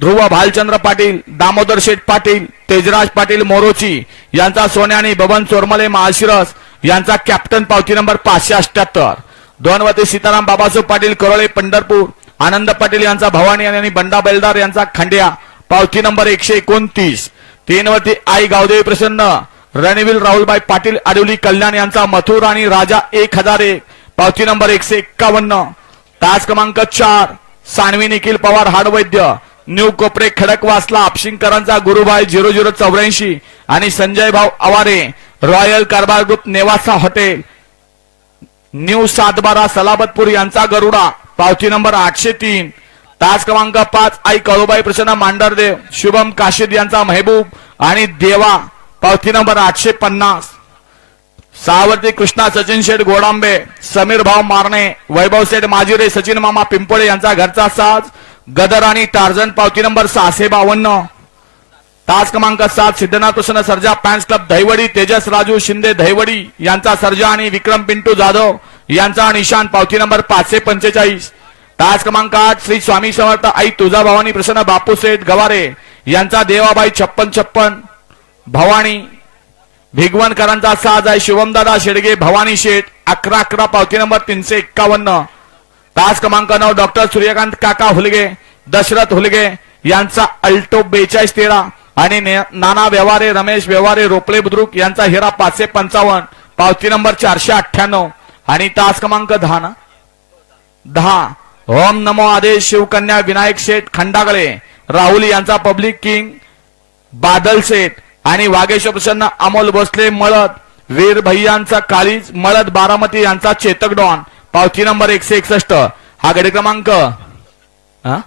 ध्रुव भालचंद्र पाटील दामोदर शेठ पाटील तेजराज पाटील मोरोची यांचा सोने आणि बबन चोरमले महाशिरस यांचा कॅप्टन पावती नंबर पाचशे अठ्याहत्तर. दोनवती सीताराम बाबासाहेब पाटील करोळे पंढरपूर आनंद पाटील यांचा भवानी आणि बंडा बेलदार यांचा खंड्या पावती नंबर एकशे एकोणतीस. तीनवती आई गावदेवी प्रसन्न रणवीर राहुलबाई पाटील आडवली कल्याण यांचा मथुर आणि राजा एक हजार एक पावती नंबर एकशे एक्कावन्न तास क्रमांक चार सानवी निखिल पवार हाडवैद्य न्यू कोपरे खडकवासला आपशिंकरांचा गुरुभाई झिरो झिरो चौऱ्याऐंशी आणि संजय भाऊ आवारे रॉयल कारभार ग्रुप नेवासा हॉटेल. न्यू सातबारा सलाबतपूर यांचा गरुडा पावती नंबर आठशे तीन. तास क्रमांक पाच आई कळूबाई प्रसन्न मांडरदेव शुभम काशीद यांचा महबूब आणि देवा पावती नंबर आठशे पन्नास. सहावरती कृष्णा सचिन शेठ गोडांबे समीर भाऊ मारणे वैभव शेठ माजिरे सचिन मामा पिंपोळे यांचा घरचा साज गदर आणि टार्झन पावती नंबर सहाशे बावन्न. तास क्रमांक सात सिद्धनाथ कृष्ण सर्जा पॅन्स क्लब दहिवडी तेजस राजू शिंदे दहिवडी यांचा सर्जा आणि विक्रम पिंटू जाधव यांचा निशान पावती नंबर पाचशे पंचेचाळीस. तास क्रमांक आठ श्री स्वामी समर्थ आई तुळजा भवानी प्रसन्न बापूसेठ गवारे यांचा देवाबाई छप्पन छप्पन. भवानी भिगवणकरांचा साज आहे शिवमदादा शेडगे भवानी शेठ अकरा अकरा पावती नंबर तीनशे एक्कावन्न तास क्रमांक नऊ डॉक्टर सूर्यकांत काका हुलगे दशरथ हुलगे यांचा अल्टो बेचाळीस तेरा आणि नाना व्यवहारे रमेश व्यवहारे रोपले बुद्रुक यांचा हिरा पाचशे पंचावन्न पावती नंबर चारशे अठ्ठ्याण्णव. आणि तास क्रमांक दहा ना? दहा. ओम नमो आदेश शिवकन्या विनायक शेठ खंडागळे राहुल यांचा पब्लिक किंग बादल शेठ आणि वागेश्वर प्रसन्न अमोल भोसले मळद वीर भैयांचा काळीज मळद बारामती यांचा चेतक डॉन. पावती नंबर एकशे एकसष्ट हा गडी क्रमांक हा?